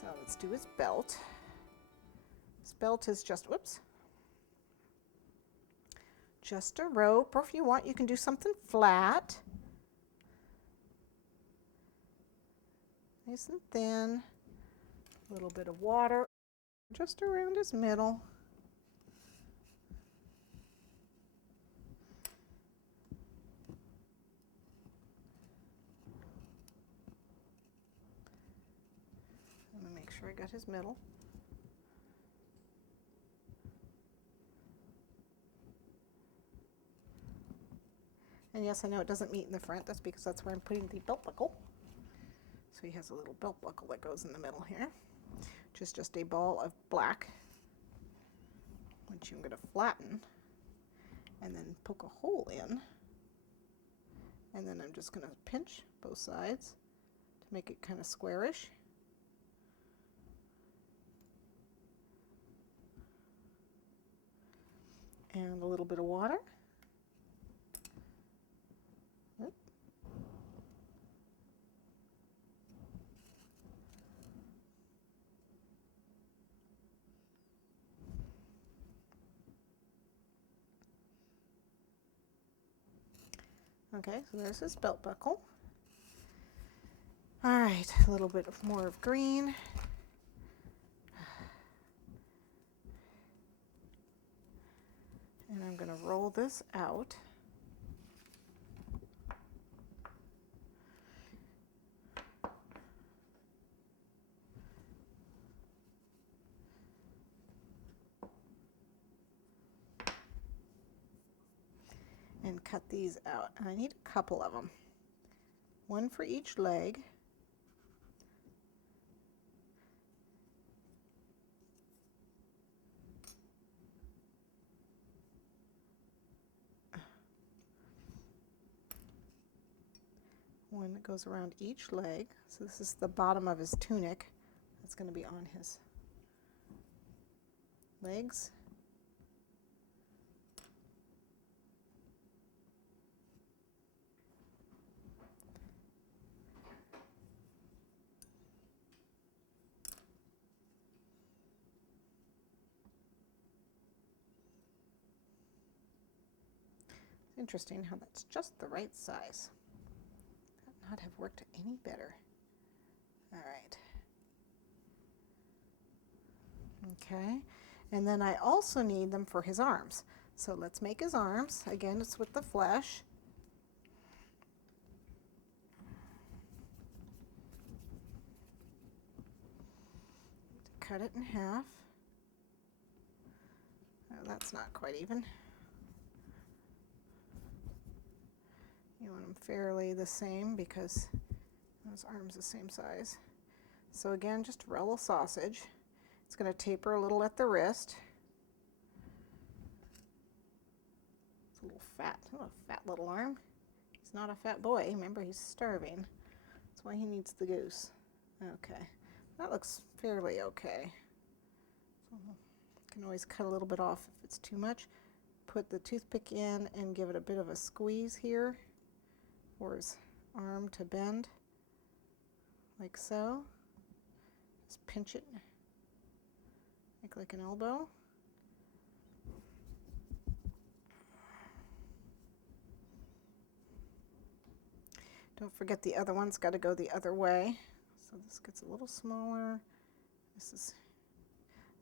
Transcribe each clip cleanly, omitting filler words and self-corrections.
So let's do his belt. His belt is just, whoops, just a rope, or if you want, you can do something flat. Nice and thin. A little bit of water just around his middle. I'm going to make sure I got his middle. And yes, I know it doesn't meet in the front. That's because that's where I'm putting the belt buckle. So he has a little belt buckle that goes in the middle here, which is just a ball of black, which I'm going to flatten and then poke a hole in. And then I'm just going to pinch both sides to make it kind of squarish. And a little bit of water. Oop. Okay, so there's his belt buckle. All right, a little bit more of green. And I'm going to roll this out. And cut these out. And I need a couple of them. One for each leg. One that goes around each leg. So this is the bottom of his tunic. That's going to be on his legs. It's interesting how that's just the right size. Could not have worked any better. All right. Okay, and then I also need them for his arms. So let's make his arms. Again, it's with the flesh. Cut it in half. Oh, that's not quite even. You want them fairly the same because his arm's the same size. So again, just a roll of sausage. It's going to taper a little at the wrist. It's a little fat, fat little arm. He's not a fat boy. Remember, he's starving. That's why he needs the goose. Okay, that looks fairly okay. So can always cut a little bit off if it's too much. Put the toothpick in and give it a bit of a squeeze here for his arm to bend, like so. Just pinch it, make like an elbow. Don't forget the other one's got to go the other way. So this gets a little smaller. This is,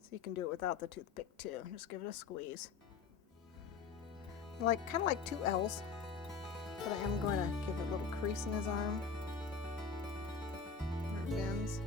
so you can do it without the toothpick too. Just give it a squeeze. Like, kind of like two L's. But I am going to give a little crease in his arm where it bends.